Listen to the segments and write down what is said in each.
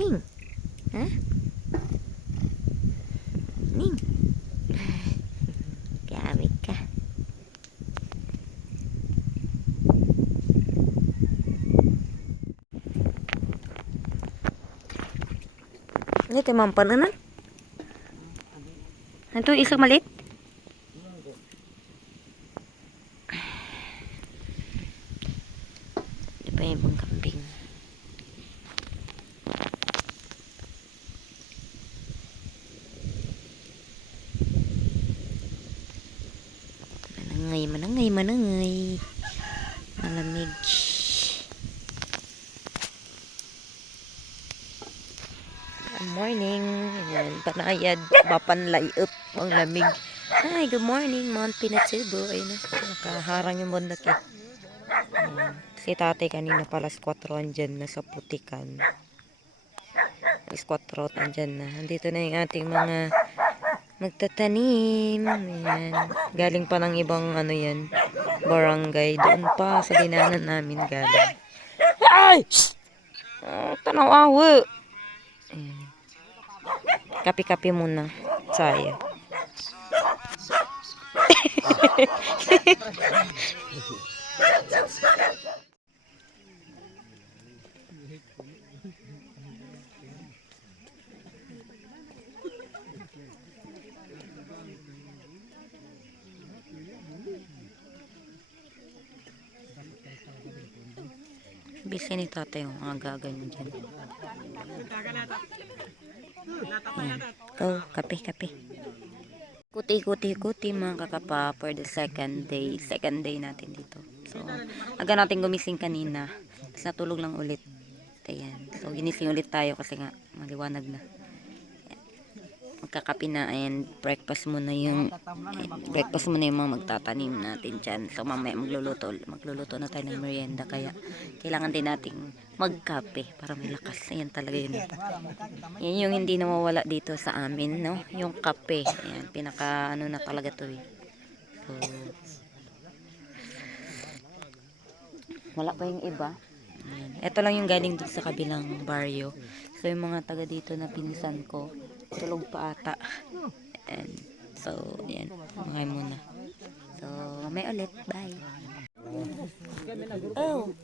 Ning? Ha? Ning? Gamit ka. Ini timampan na. Ito isang malit. Di pa yung kambing. Manangay. Malamig. Good morning. Ayan, panayad. Papanlayop. Ang lamig. Hi, good morning, Mount Pinatubo. Ayun, nakaharang yung bundok eh. Ayan. Si tatay kanina pala 4 andyan na sa putikan. Alas 4 andyan na. Andito na yung ating mga magtatanim. Ayan. Galing pa ng ibang ano yan, barangay. Doon pa sa dinanan namin galing. Ay! Oh, tanaw awa. Ayan. Kapi-kapi muna. Saya. Busy ni tatay yung mga gaganyan dyan. Go, kape. Kuti mga kakapa for the second day natin dito. So, aga natin gumising kanina. Tapos natulog lang ulit. Ayan. So, ginising ulit tayo kasi nga maliwanag na. Magkakape na and breakfast muna yung mga magtatanim natin dyan. So, mamaya magluluto na tayo ng merienda. Kaya, kailangan din nating magkape para may lakas. Ayan talaga yun. Yan yung hindi nawawala dito sa amin, no? Yung kape. Ayan, pinaka ano na talaga to eh. So, wala pa yung iba. Ayan. Ito lang yung galing dito sa kabilang baryo. So, yung mga taga dito na pinsan ko, tulog pa ata. And, so, ayan. Mga muna. So, mamaya ulit. Bye. Oh!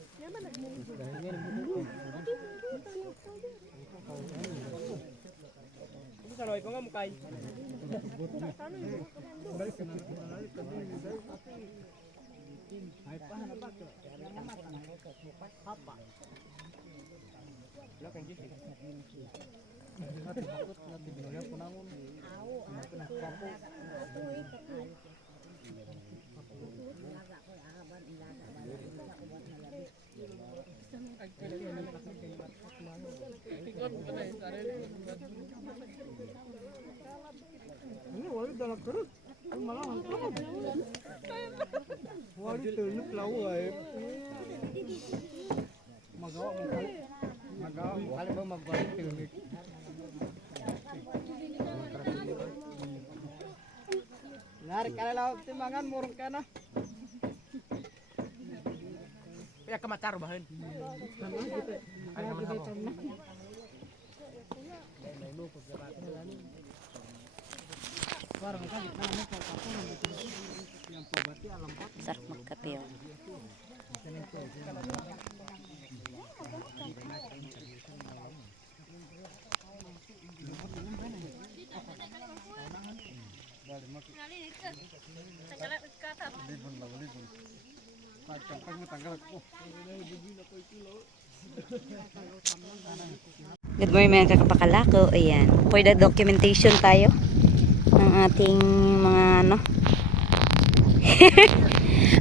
Narik ka na lang timangan, murong ka na. Kaya ka matarubahan. Ay, naman ako. Sarap magkape oh. Good morning mga kakapakalako. Ayan. For the documentation tayo ng ating mga ano.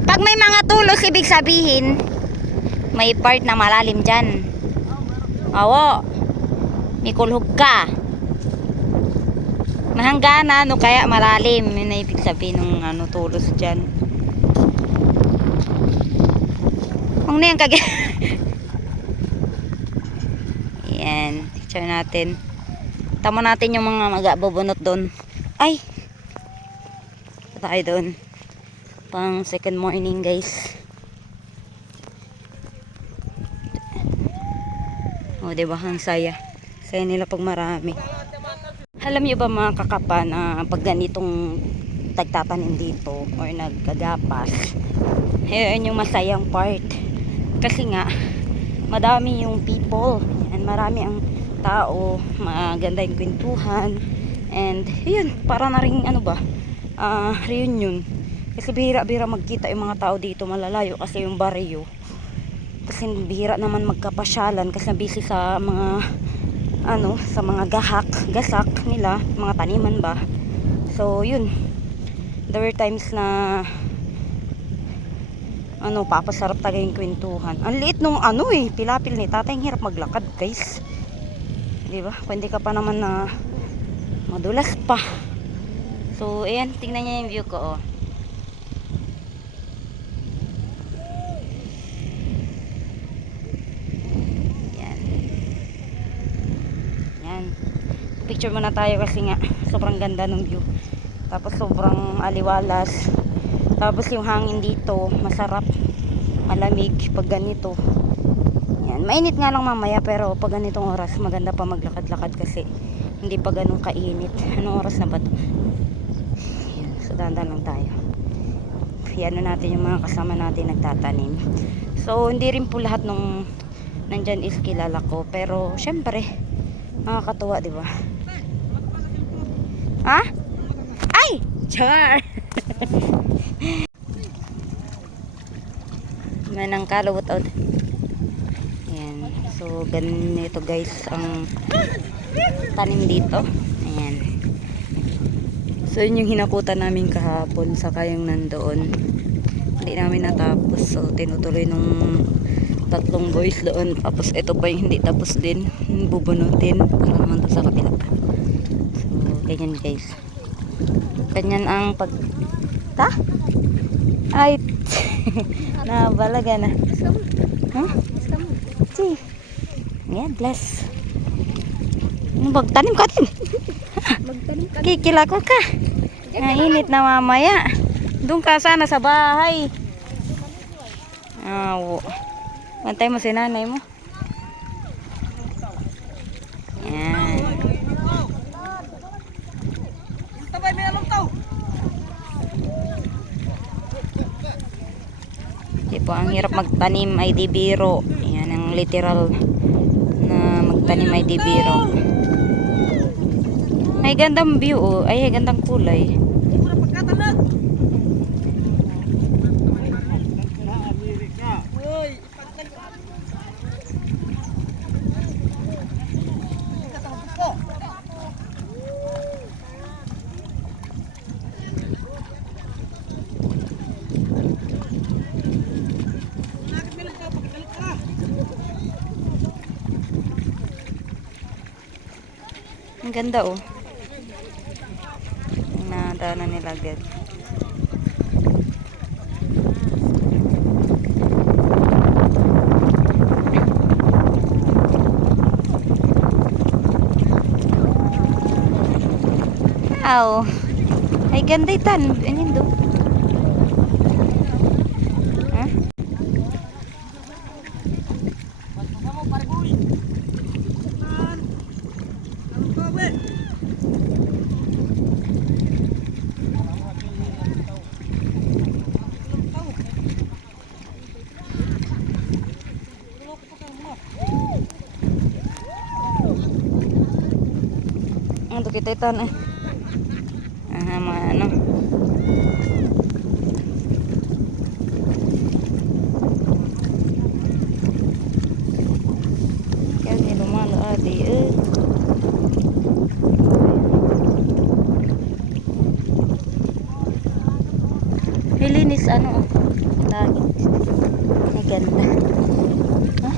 Pag may mga tulos, ibig sabihin may part na malalim dyan. Awo. May kulhog ka. Mahanggana, no kaya malalim. Yun na ibig sabihin ng ano, tulos dyan. Ang na yan kagaya. Ayan. Picture natin. Tama natin yung mga mag-abubunot doon. Ay! Tayo doon. Pang second morning guys. O diba ang saya Kaya nila pag marami. Alam niyo ba mga kakapa na pag ganitong tagtatanim dito or nagkagapas, yun yung masayang part. Kasi nga, madami yung people. Yan, marami ang tao, maganda yung kwentuhan. And yun, para na rin ano ba, reunion. Kasi bihira-bihira magkita yung mga tao dito, malalayo kasi yung baryo. Kasi bihira naman magkapasyalan kasi busy sa mga ano, sa mga gasak nila, mga taniman ba. So yun, there were times na ano, papasarap talaga yung kwentuhan. Ang liit nung ano pilapil ni tatay, ang hirap maglakad guys, diba? Pwede ka pa naman na madulas pa. So ayan, tingnan niya yung view ko. Yan, picture muna tayo kasi nga sobrang ganda ng view. Tapos sobrang aliwalas. Tapos yung hangin dito masarap, malamig pag ganito. Yan, mainit nga lang mamaya, pero pag ganitong oras maganda pa maglakad-lakad kasi hindi pa ganun kainit. Anong oras na ba to? Yan, so dandan lang tayo. Yan na natin yung mga kasama natin nagtatanim. So hindi rin po lahat nung nandyan is kilala ko, pero syempre nakakatuwa, di ba? Ha? Ay! Char! Manang kalawot out. Ayan. So, ganito guys ang tanim dito. Ayan. So, yun yung hinakutan namin kahapon sa kayang nandoon. Hindi namin natapos. So, tinutuloy nung tatlong boys doon. Tapos, ito pa yung hindi tapos din. Bubunutin. Para naman doon sa kapila pa. So, ganyan guys. Ganyan ang pag... Ta? Ay, nabalaga na. Huh? Si. Yeah, bless. Magtanim ka din. Magtanim ka. Kikilako ka. Nainit na mamaya. Doon ka sana sa bahay. Mantay mo si nanay mo. Yan. Tabay may along tao. Di po, ang hirap magtanim ay di biro. Yan ang literal na magtanim ay di biro. Ay gandang view ay gandang kulay. Hindi ko na pagkatanag. Uy, Ang ganda Nadaanan nila agad. Wow. Ay ganda itan. Anin do. Ha? Untuk kita itan mga ano. Kaya ni lumalo adi Hilinis ano langit. Ang ganda. Ha?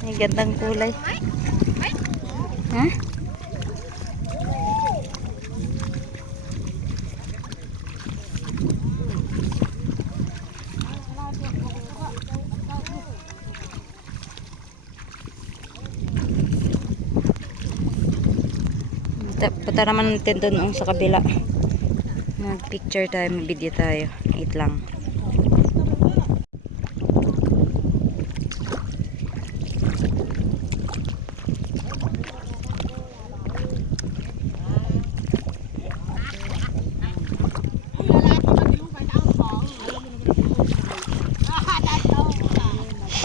Ang gandang kulay. Ha? Punta naman natin doon sa kabila. Mag picture tayo, mag video tayo. Wait lang.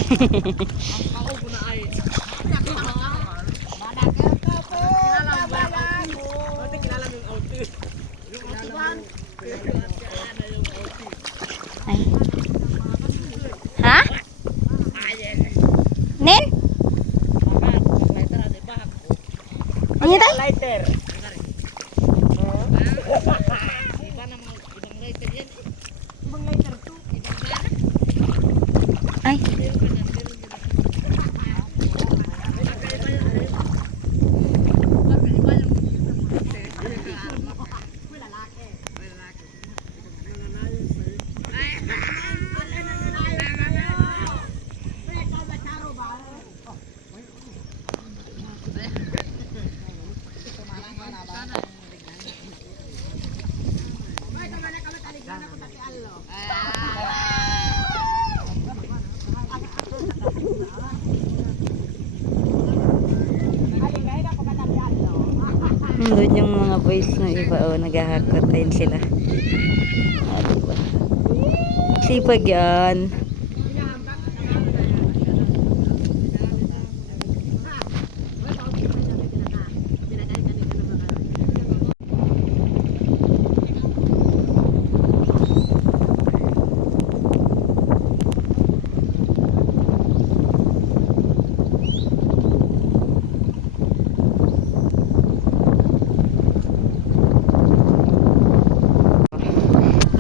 Paupo na ay. Kilala mo ba yung OT? Ate, kilala mo yung OT. Yung OT ba? Ay. Ha? Nen? Ano yun tayo? Lighter. Ay. Doon yung mga boys na iba, oh, naghahakot. Ayun sila. Ah, diba? Sipag yan.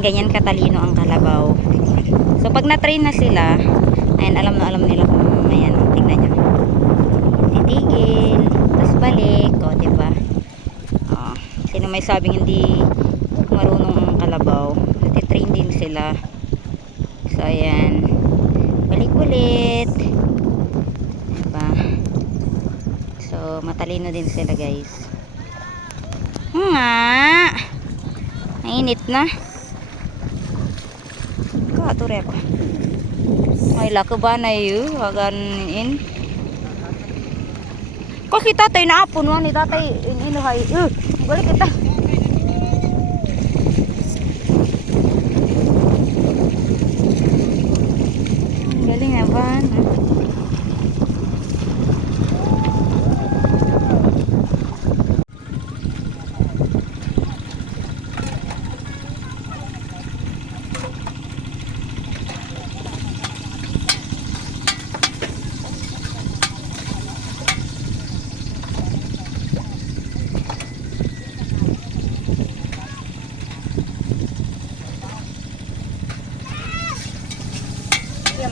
Ganyan katalino ang kalabaw. So pag na-train na sila, ayan, alam nila kung ayan, tingnan nyo. Titigil, tapos balik, o, diba? Oh, sino may sabing hindi marunong ang kalabaw? Nati-train din sila. So ayan, balik ulit. Diba? So matalino din sila, guys. Nga! Mainit na. Kature pa. Ay, lako ba na yun? Haganin. Kasi tatay na apon. Wani tatay inuhay. Balik kita. Galing na ba?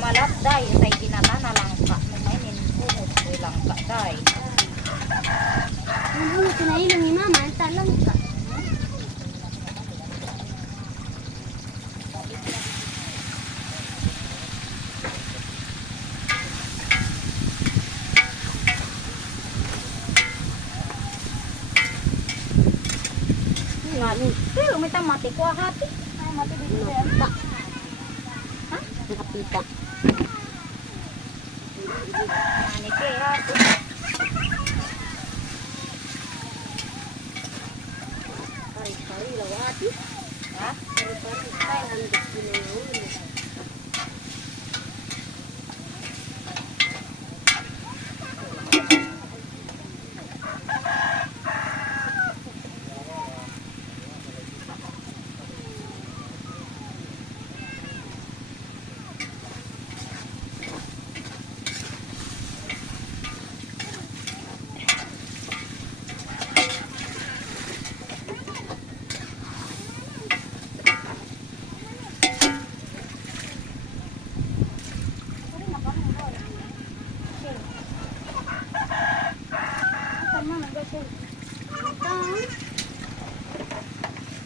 Malap day, tay ginata na langka. May ninpunot ko langka day. Ano kinain ni mama? Talang ka. Pero may tamati ko hati. Ay, mati dito ba? Ha? Nakapita. Ani kay hati. Kari lawati. Ha? Kari tayo nandik pinayon.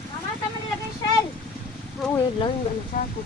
Mama, tama nilagay shell. Oo, yun lang yung sako.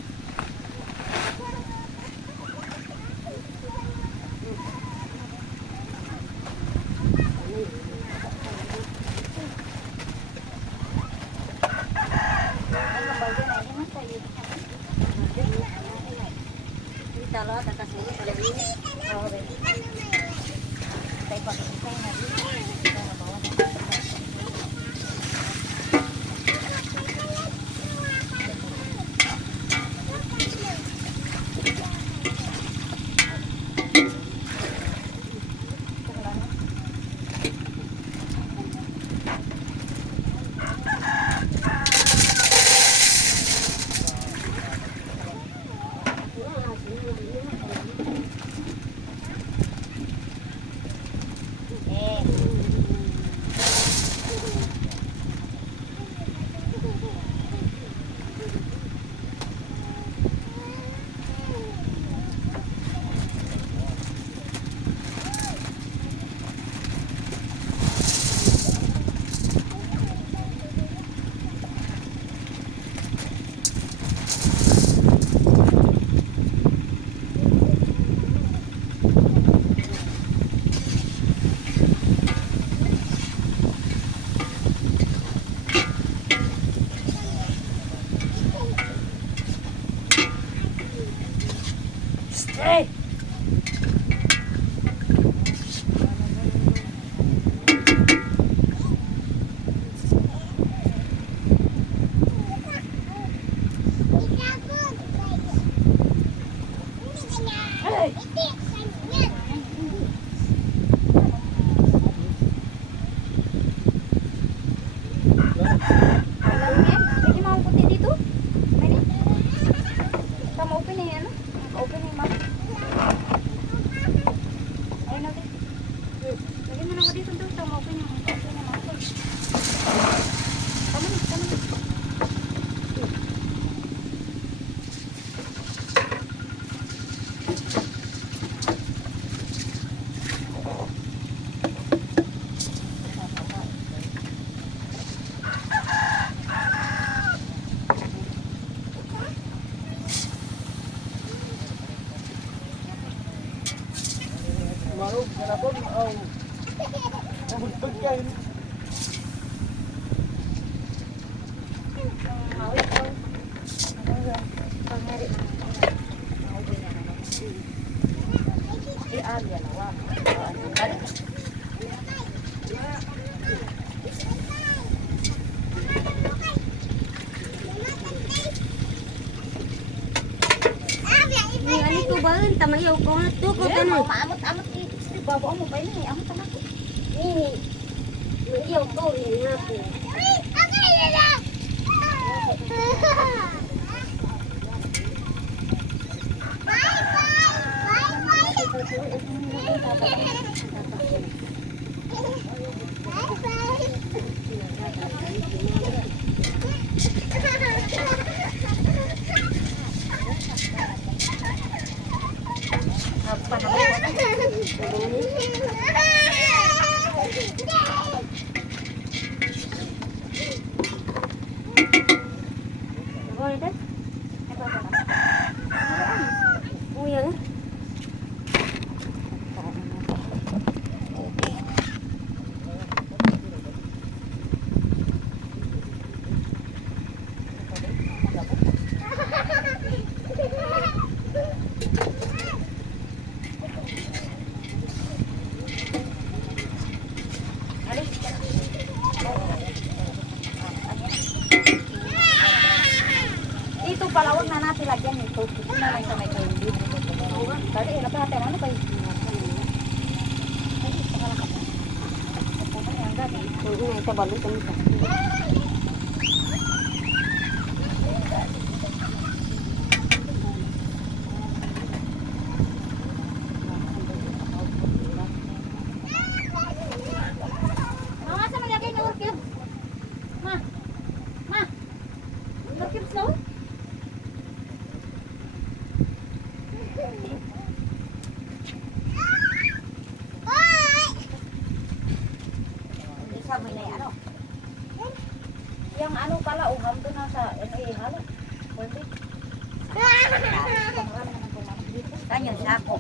Hey! Lagi mau putih dito. Ini. Kamu open nih ano? Open nih map. Ayo nanti. Lagi mana ko dito tuh kamu open nih map. Kamu nih, kamu nih. Marog, karapon, oh. Mabugbog yan. Ni ano to ba? Tamayaw ko na to ko tanong. Amot-amot di. Bawa mo ba ini? Amot anak. Ini. Mayaw ko ni nga po. Boleh dah? Oh ya. Ito pala, huwag na natin lagyan ito. Ito na lang sa may candy. Tadi, ilapin natin. Ano ba yung Ito balot kami sa. Mama, sa malagay na orchid? Ma! Ma! Orchid na? Isa mo na ano? Yang ano pala, ugam to na sa halo. Pwede. Kanyang sako.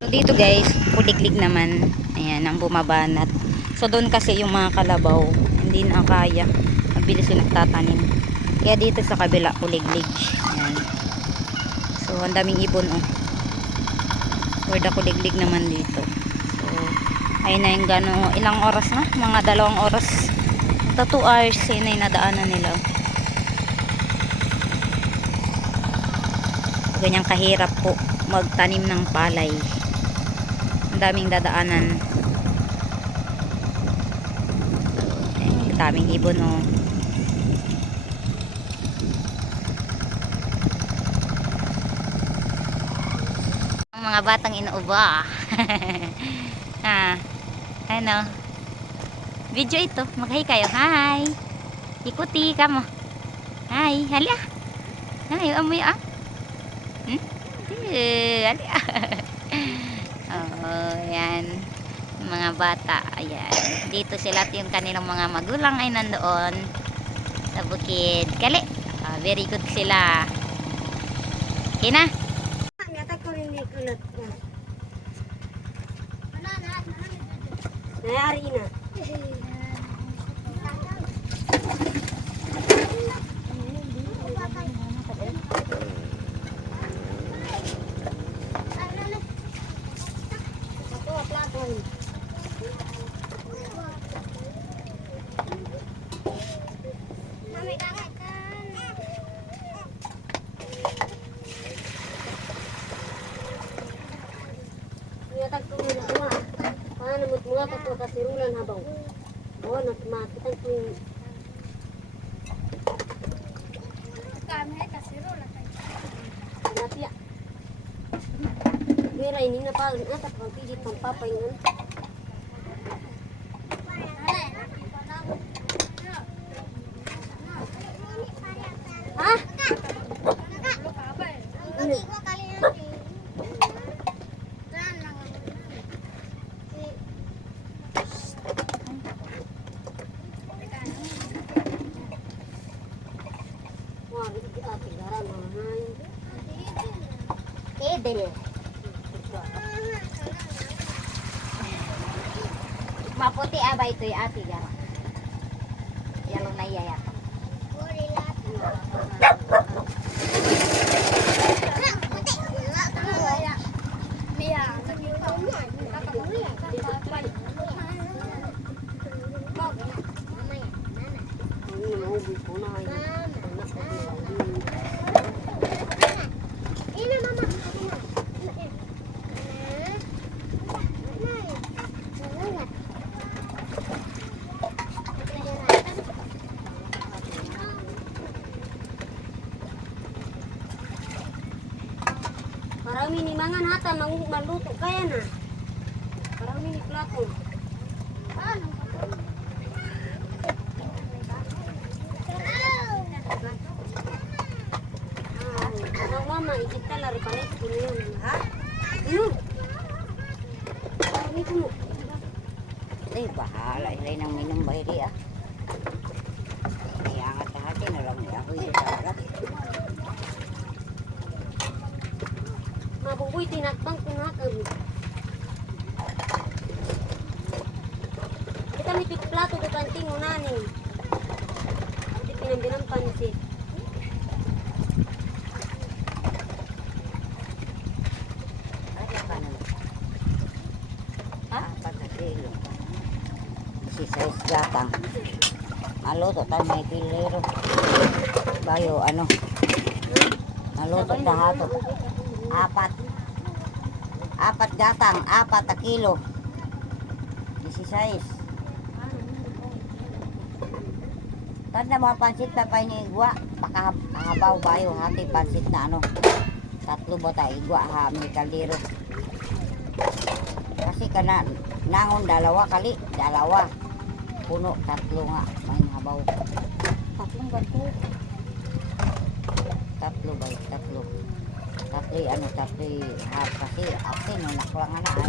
So dito guys, kuliglig naman. Ayan, ang bumabanat. So doon kasi yung mga kalabaw, hindi na kaya. Mabilis yung nagtatanim. Kaya dito sa kabila, kuliglig. Ayan. So ang daming ibon oh. For the kuliglig naman dito. So, ayun na yung gano'n. Ilang oras na? Mga 2 oras. Ito 2 hours. Ayun na yung nadaanan nila. Ganyang kahirap po magtanim ng palay. Ang daming dadaanan. Ang daming ibon oh. Ang mga batang inuuba. Ah, ano? Video ito. Mag-hi kayo. Hi. Ikuti ka mo. Hi. Hala. Hi. Amoy ah. Ali. Oh, yan. Mga bata. Ayan. Dito sila at yung kanilang mga magulang ay nandoon sa bukid. Kali. Very good sila. Okay na? Nayari na. Niyatag ko na kuma. Paano mo mga kato kasirulan habang. Oh, nakita ko yung Napia. Mira ini na pa ang atak pang pilit pang papaingan. Ha? Wah, ini ating garam mahal. Edel. Maputi abay ito yung ati gara. Yalo na iya yata. Parang mini mangan hata maluto kaya na. Parang mini plato. Ang mama ikita lari palit ko yun. Ha? Yun. Parang mo. Ay, bahala. Ilay nang minong bayri ah. Iangat na hati na lang niya. Ako yung salat. Mabubuy tinakbang kunakam. Kita may plato do kanting unani. Hindi pinambilang pansit. Ha? Pagkasilo. Si sais gatang. Maluto tayo may pilero. Bayo ano. Maluto tahato. 4 gatang, 4 kilo. 16. Tanda mga pansit na pa igwa. Pakahabaw bayo hati pansit na ano. 3 ba tayo igwa ha may kaldero. Kasi kana nangon 2 kali, 2. Puno 3 nga may habaw. 3 ba to? 3 ba? 3. Tapi kasi asin no naklang ana ano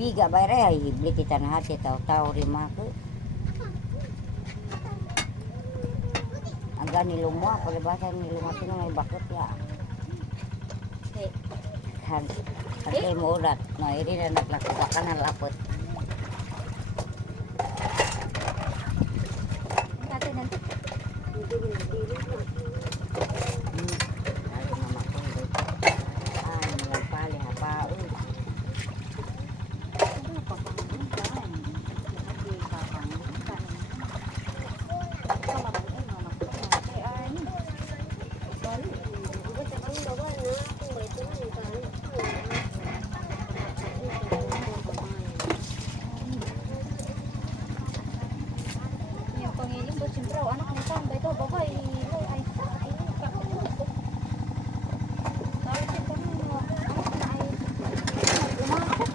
biga bayre ay hibli kita na hati taw rimako ang gani lumwa palibasa ni lumwa sino may bakot ya daghan. Kasi mo urat, no, hindi na naglakuha ka ng lapot. Natin nanti. Hindi mo nagdili na. Lalo na makundi. Ay, nagpali ha pa. Ano pa pang minsan? Hindi pa pang minsan. Sama ba ay mama ko? Ay ay. Bali. Basta kami bawal na. Kung may tuloy ka. Yung pangilin ba siyempre anak ni Sam dito babay. Ay ay kakuluto. Sabi ko kami anak na ay umakot.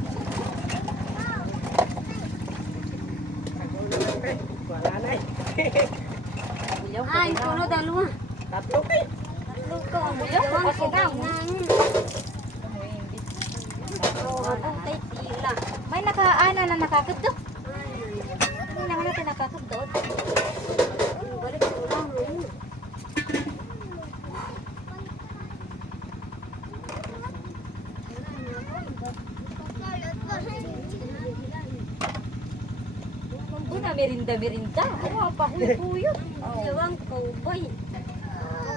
Wala na Ay, puno dalawa. Tatlo kay. Luto ang buyak ko kasi daw. Habang tay tila. May nakaano na nakakadto. May naman natin nakakadto. Balik ko lang. Una merinda. Ano pa kuyot. Ewan ko, boy.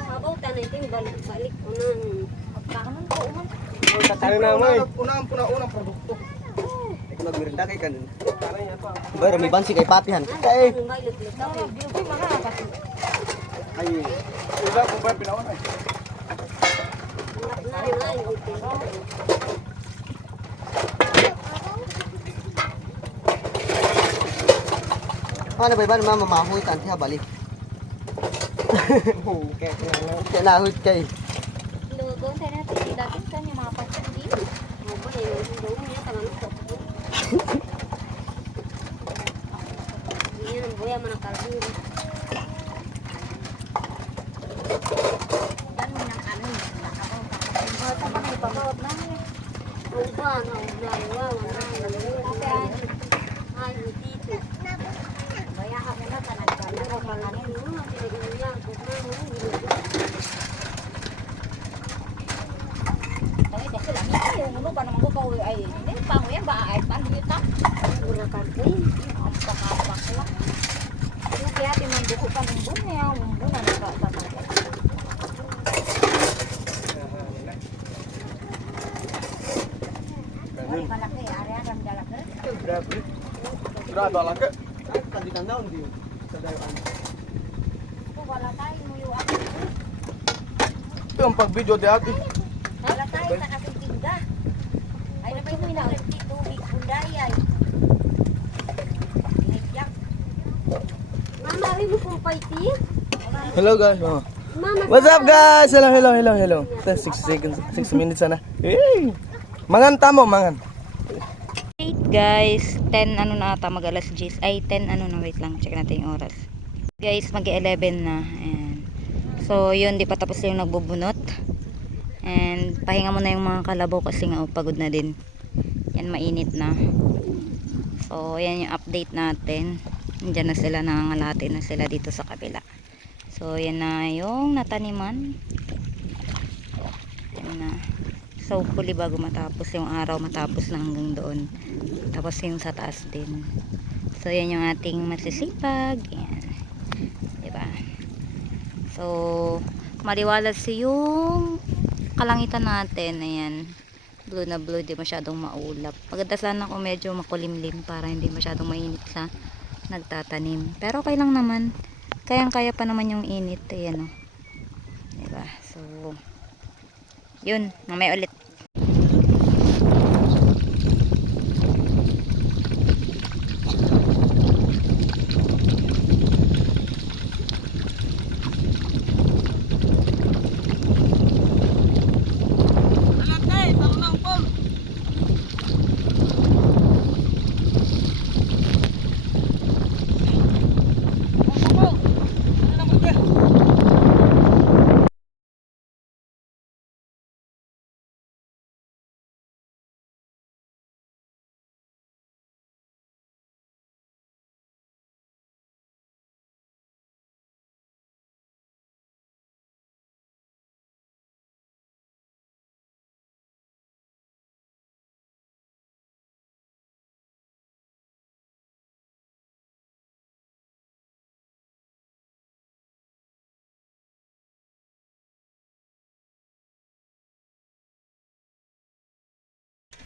Habaw tanay ting balik ko nang. Pagkanon ko uman. Tatalo na mo. Unang produkto. Magmirinda kay kanin. Bayro may bansi kay papihan. Ay, balik Daw biyoy makakapas. Ay, wala ko ba pinawan ay. Ano ba ba mama mahoy tan siya balik. Okay, Kaya nahoy kay. Luto tayo natin dati sa yung mga pasandi. Dan mo ng ano. Bata pa may pagawat namin. Baya ka muna ka nagkala ko kakanin. Tapi kasi lang yung ulo pa naman ko kawi ay hindi pa ko yan ba ay pandita. Ang pakapak lang. Yung kaya tinanduko pa ng buno yung buno na nagkakasakit. Ay, malaki. Area ram dalak. grabe. Grabe lang ka. Kanditan daw di. Sa dayon. Kung wala tayo mo yung ako. Ito ang pag-video di ate. Wala tayo sa kasing tinda. Ay, na may minaw. Tubig, kunday ay. Inigyak. Mama, rin mo kong paiti? Hello guys. Oh. Mama, What's up guys? Hello. 6 seconds, 6 minutes sana. Hey! Mangan tamo, mangan. Wait guys, 10 ano na ata, mag alas 10. Ay 10 ano na, wait lang, check natin yung oras. Guys, mag 11 na. Ayan. So yun, di pa tapos yung nagbubunot. And pahinga muna yung mga kalabaw kasi nga pagod na din. Yan, mainit na. So yan yung update natin. Nandiyan na sila, nangangalati na sila dito sa kabila. So yan na yung nataniman. Yan na. So hopefully bago matapos yung araw, matapos na hanggang doon. Tapos yung sa taas din. So yan yung ating masisipag. Yan. Diba? So maliwalas yung kalangitan natin. Ayan. Blue na blue, di masyadong maulap. Maganda sana kung medyo makulimlim para hindi masyadong mainit sa nagtatanim. Pero okay lang naman. Kayang-kaya pa naman yung init. Ayan o. Diba? So yun, mamaya ulit.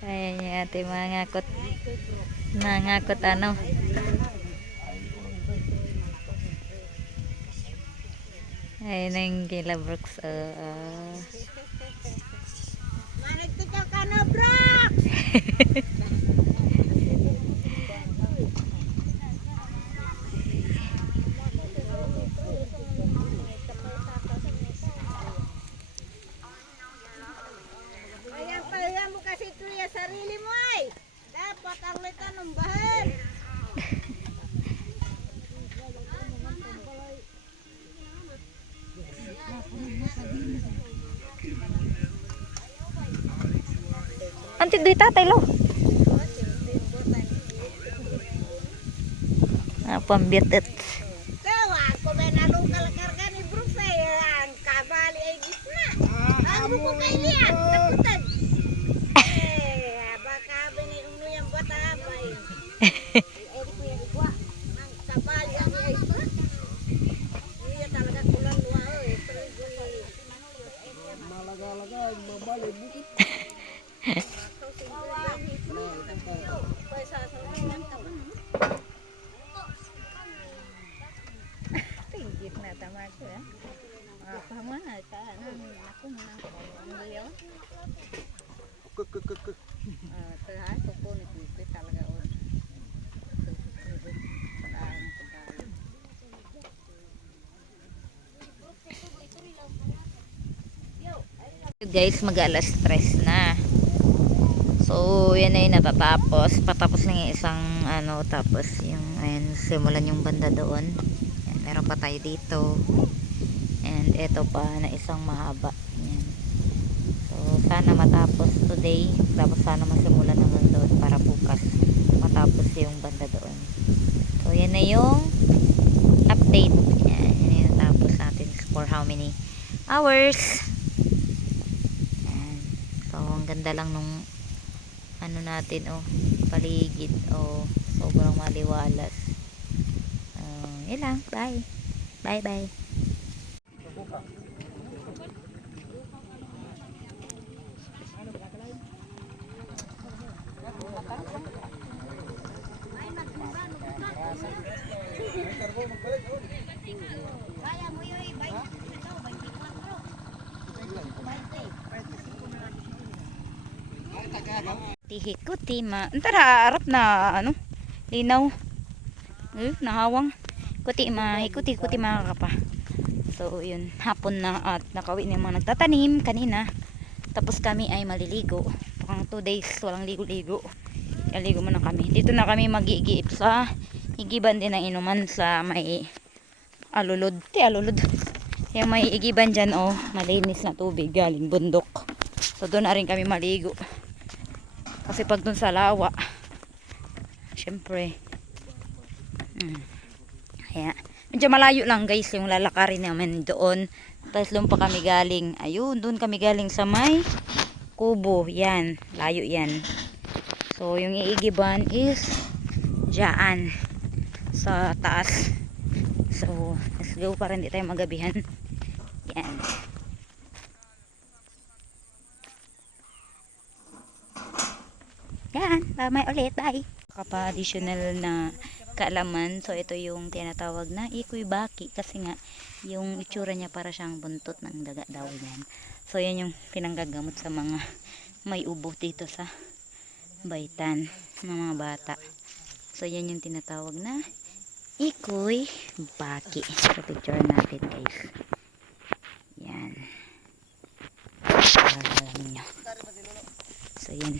Ayan yung ating mga ngakot. Nangakot ano. Ayan ang kila Brooks. Managtikaw ka na, Brock! Kaya mo kasi kuya sarili mo ay. Dapat ang litan ng bahan. Anti doy tatay lo. Pambitit. Tawa ko may nalungkal karga ni Brooks ay ang kabali ay gitna. Ang mo kay niya, taputan. Baka binigno yung bata abay. Ang kabali ang ay gitna. Iya talaga kulang luwa eh. Malaga-laga, mabali bukit. Tingit na tama ko ya. Pamana ka ako na ngayon. Tahan ko po nito talaga on. Guys, mag-alas 3 na. So, yan ay natatapos. Patapos lang yung isang ano, tapos yung, ayan, simulan yung banda doon. Ayan, meron pa tayo dito. And ito pa na isang mahaba. Ayan. So, sana matapos today. Tapos sana masimulan naman doon para bukas matapos yung banda doon. So, yan na yung update. Ayan, yan yung natapos natin for how many hours. Ayan. So, ang ganda lang nung ano natin, oh, paligid, oh, sobrang maliwalas. Yun lang, bye bye. Tihikuti ma. Antara harap na ano, linaw. Nahawang. Kuti ma, ikuti mga kapa. So yun, hapon na at nakauwi na yung mga nagtatanim kanina. Tapos kami ay maliligo. Pang 2 days walang ligo-ligo. Kaligo muna kami. Dito na kami magigiip sa higiban din ng inuman sa may alulod. Alulod. Yung may igiban dyan, oh, malinis na tubig galing bundok. So doon na rin kami maligo. Kasi pag dun sa lawa, syempre, kaya, medyo malayo lang guys yung lalakarin namin doon. Tapos doon pa kami galing, ayun, doon kami galing sa may kubo, yan, layo yan. So yung iigiban is dyan, sa taas. So, let's go para hindi tayo magabihan. Yan. Yan, may ulit, bye. Kapa-additional na kaalaman. So, ito yung tinatawag na ikuy-baki. Kasi nga, yung itsura niya para siyang buntot ng daga daw yan. So, yan yung pinanggagamot sa mga may ubo dito sa baitan ng mga bata. So, yan yung tinatawag na ikuy-baki. So, picture natin guys. Yan. Para alam nyo. So, yan.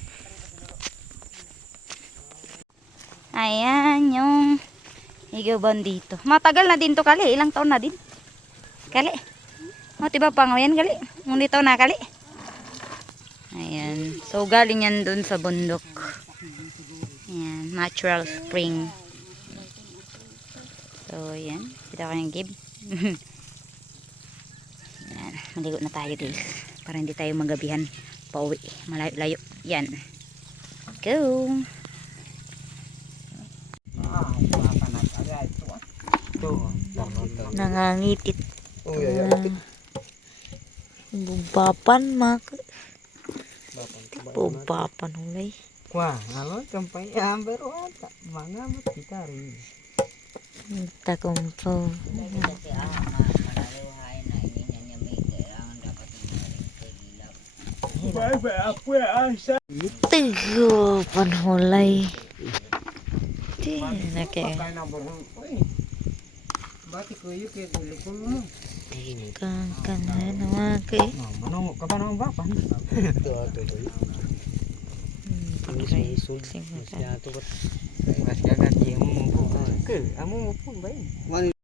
Ayan yung higaban dito. Matagal na din to kali. Ilang taon na din. Kali. O, diba pangawayan kali? Ngunit taon na kali. Ayan. So, galing yan dun sa bundok. Ayan. Natural spring. So, ayan. Kita ko yung gib. Ayan. Maligo na tayo guys. Para hindi tayo magabihan. Pauwi. Malayo-layo. Yan. Go! Nangangitit. Bapan mak. Pupapan hulay. Wah, halo kampai amber ata. Mga kita rin. Takong po. Tigo panhulay. Di na kaya. Bati ko yun kaya tulikon mo. Kang kanan naman kay. Manong ka ba ng bapan? Mas gagat yung mo po. Ke, amo mo po ba yun?